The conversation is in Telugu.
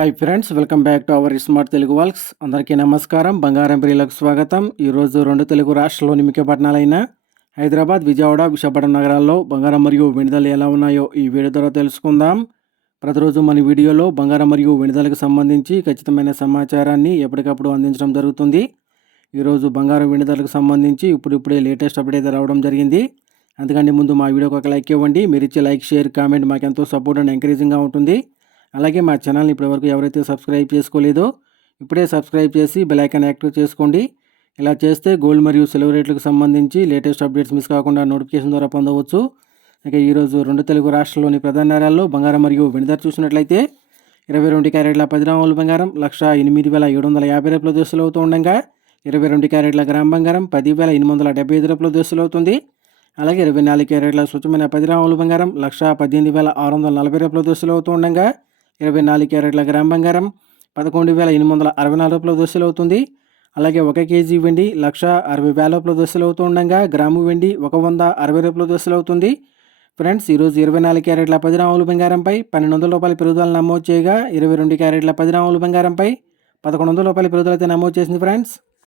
Hi friends, welcome back to our smart Telugu walks. అందరికీ నమస్కారం. బంగారం ప్రియులకు స్వాగతం. ఈరోజు రెండు తెలుగు రాష్ట్రాల్లోని ముఖ్య పట్టణాలైన హైదరాబాద్, విజయవాడ, విశాఖపట్నం నగరాల్లో బంగారం మరియు వెండి ధరలు ఎలా ఉన్నాయో ఈ వీడియో ద్వారా తెలుసుకుందాం. ప్రతిరోజు మన వీడియోలో బంగారం మరియు వెండి ధరలకు సంబంధించి ఖచ్చితమైన సమాచారాన్ని ఎప్పటికప్పుడు అందించడం జరుగుతుంది. ఈరోజు బంగారం వెండి ధరలకు సంబంధించి ఇప్పుడిప్పుడే లేటెస్ట్ అప్డేట్ అయితే రావడం జరిగింది. అందుకని ముందు మా వీడియోకి ఒక లైక్ ఇవ్వండి. మీరు ఇచ్చే లైక్, షేర్, కామెంట్ మాకు ఎంతో సపోర్ట్ అండ్ ఎంకరేజింగ్గా ఉంటుంది. అలాగే మా ఛానల్ని ఇప్పటివరకు ఎవరైతే సబ్స్క్రైబ్ చేసుకోలేదో ఇప్పుడే సబ్స్క్రైబ్ చేసి బెల్ ఐకాన్ యాక్టివేట్ చేసుకోండి. ఇలా చేస్తే గోల్డ్ మరియు సిల్వర్ రేట్లకు సంబంధించి లేటెస్ట్ అప్డేట్స్ మిస్ కాకుండా నోటిఫికేషన్ ద్వారా పొందవచ్చు. ఇక ఈరోజు రెండు తెలుగు రాష్ట్రాల్లోని ప్రధాన నగరాల్లో బంగారం మరియు వెండి ధర చూసినట్లయితే 22 క్యారెట్ల 10 గ్రాముల బంగారం 1,08,750 రూపాయల దోస్తులు అవుతూ ఉండగా 22 క్యారెట్ల గ్రామ్ బంగారం 10,875 రూపాయల దోస్తులు అవుతుంది. అలాగే 24 క్యారెట్ల స్వచ్ఛమైన 10 గ్రాముల బంగారం 1,18,640 రూపాయల దోస్తులు అవుతూ ఉండగా 24 క్యారెట్ల గ్రామ్ బంగారం 11,864 రూపాయల దోస్తులు అవుతుంది. అలాగే 1 కేజీ వెండి 1,60,000 రూపాయల దోస్తులు అవుతూ ఉండగా గ్రాము వెండి 160 రూపాయల దోస్తులు అవుతుంది. ఫ్రెండ్స్, ఈరోజు 24 క్యారెట్ల 10 గ్రాముల బంగారంపై 1,200 రూపాయల పెరుగుదల నమోదు చేయగా 22 క్యారెట్ల 10 గ్రాముల బంగారంపై 1,100 రూపాయల పెరుగుదల అయితే నమోదు చేసింది. ఫ్రెండ్స్,